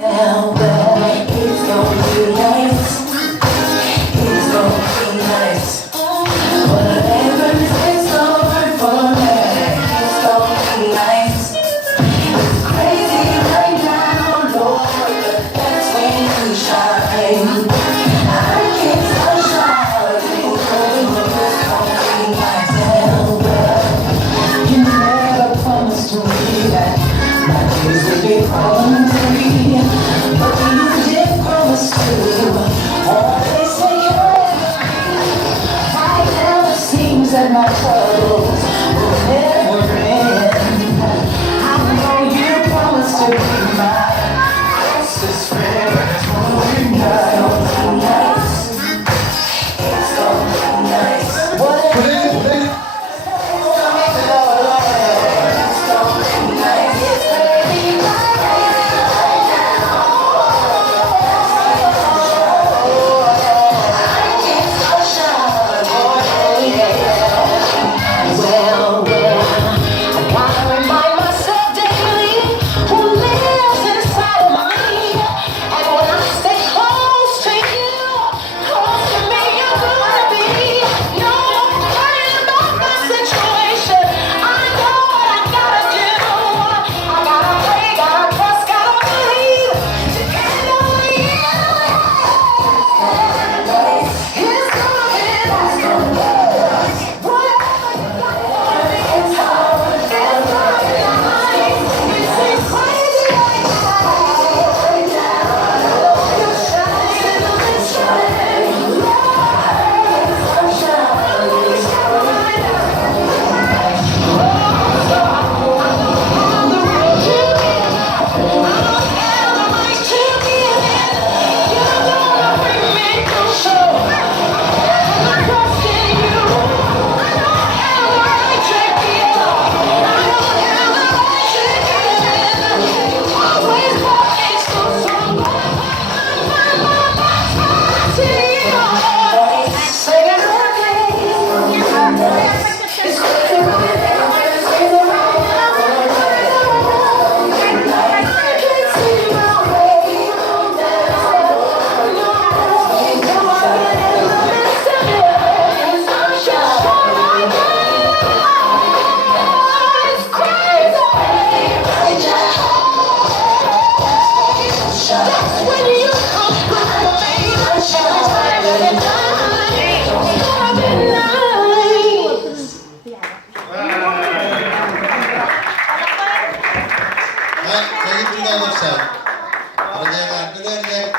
Well, it's gonna be nice. It's gonna be nice. Whatever is over for me, it's gonna be nice. It's crazy right now, Lord, but that's when you shine. I can't stop shining, it's gonna be nice. Well, you never promised to me that my days would be problem-free, but you did promise to always take care of me. Right now it seems that my troubles will never end. I know you promised to be my closest friend. It's gonna be nice. It's gonna be nice. Whatever. Saya juga bisa. Pertanyaan kedua saya